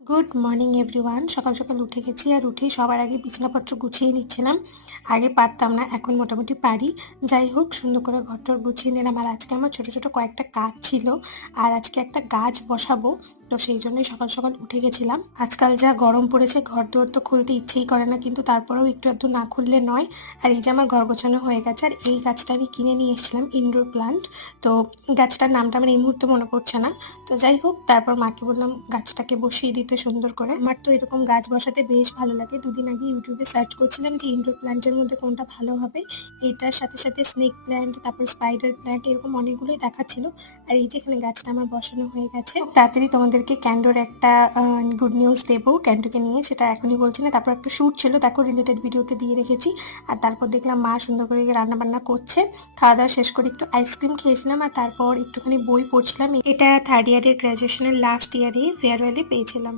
Good morning everyone. সকাল সকাল উঠে গেছি, আর উঠেই সবার আগে বিছানাপত্র গুছিয়ে নিচ্ছিলাম। আগে পারতাম না, এখন মোটামুটি পারি। যাই হোক, সুন্দর করে ঘরটর গুছিয়ে নিলাম। আর আজকে আমার ছোট ছোট কয়েকটা কাজ ছিল, আর আজকে একটা গাছ বসাবো, তো সেই জন্যই সকাল সকাল উঠে গেছিলাম। আজকাল যা গরম পড়েছে, ঘর দুয়ার তো খুলতে ইচ্ছেই করে না, কিন্তু তারপরেও একটু একটু না খুললে নয়। আর এই যে আমার ঘর গোছানো হয়ে গেছে, আর এই গাছটা আমি কিনে নিয়ে এসেছিলাম, ইনডোর প্লান্ট। তো গাছটার নামটা আমার এই মুহূর্তে মনে পড়ছে না। তো যাই হোক, তারপর মাকে বললাম গাছটাকে বসিয়ে দিতে সুন্দর করে। আমার তো এরকম গাছ বসাতে বেশ ভালো লাগে। দুদিন আগে ইউটিউবে সার্চ করছিলাম যে ইনডোর প্ল্যান্টের মধ্যে কোনটা ভালো হবে। এটার সাথে সাথে স্নেক প্ল্যান্ট, তারপর স্পাইডার প্ল্যান্ট, এরকম অনেকগুলোই দেখাচ্ছিল। আর এই যে এখানে গাছটা আমার বসানো হয়ে গেছে। খুব তাড়াতাড়ি তোমাদেরকে ক্যান্ডোর একটা গুড নিউজ দেবো ক্যান্ডোকে নিয়ে, সেটা এখনই বলছি না। তারপর একটা শ্যুট ছিল, দেখো রিলেটেড ভিডিওতে দিয়ে রেখেছি। আর তারপর দেখলাম মা সুন্দর করে রান্না বান্না করছে। খাওয়া দাওয়া শেষ করে একটু আইসক্রিম খেয়েছিলাম, আর তারপর একটুখানি বই পড়ছিলাম। এটা থার্ড ইয়ারের গ্র্যাজুয়েশনের লাস্ট ইয়ারে ফেয়ারওয়েলে পেয়েছিলাম।